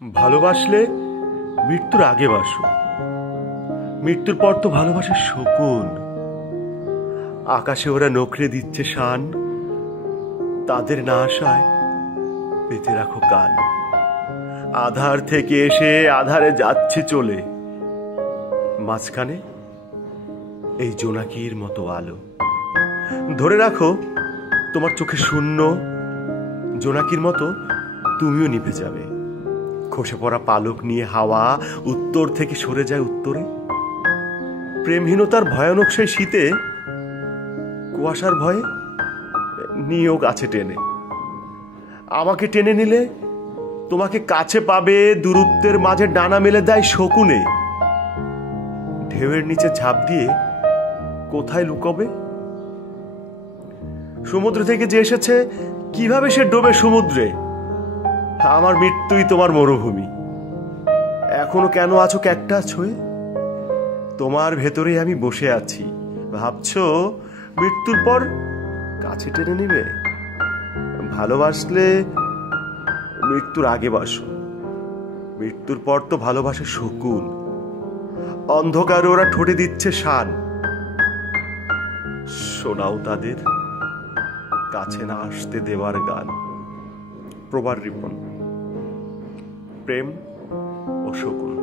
ভালোবাসলে মৃত্যুর আগে বাসো, মৃত্যুর পর তো ভালোবাসার শকুন। আকাশে ওরা নখরে দিচ্ছে শান, তাদের না আসায় পেতে রাখো কান। আধার থেকে এসে আধারে যাচ্ছে চলে, মাঝখানে এই জোনাকির মতো আলো। ধরে রাখো তোমার চোখে শূন্য, জোনাকির মতো তুমিও নিভে যাবে। খসে পড়া পালক নিয়ে হাওয়া উত্তর থেকে সরে যায় উত্তরে। প্রেমহীনতার ভয়ানক সেই শীতে কুয়াশার ভয়ে নিয়েও কাছে টেনে। আমাকে টেনে নিলে তোমাকে কাছে পাবে, দূরত্বের মাঝে ডানা মেলে দেয় শকুনে। ঢেউয়ের নিচে ঝাঁপ দিয়ে কোথায় লুকোবে? সমুদ্র থেকে যে এসেছে কিভাবে সে ডোবে সমুদ্রে। আমার মৃত্যুই তোমার মরুভূমি। এখনো কেন আছো ক্যাকটাস হয়ে? তোমার ভেতরে আমি বসে আছি, ভাবছো মৃত্যুর পর কাছে টেনে নিবে। ভালোবাসলে মৃত্যুর আগে বাসো, মৃত্যুর পর তো ভালোবাসে শকুন। অন্ধকারে ওরা ঠোঁটে দিচ্ছে শান, শোনাও তাদের কাছে না আসতে দেওয়ার গান। প্রবার রিপন, প্রেম ও শকুন।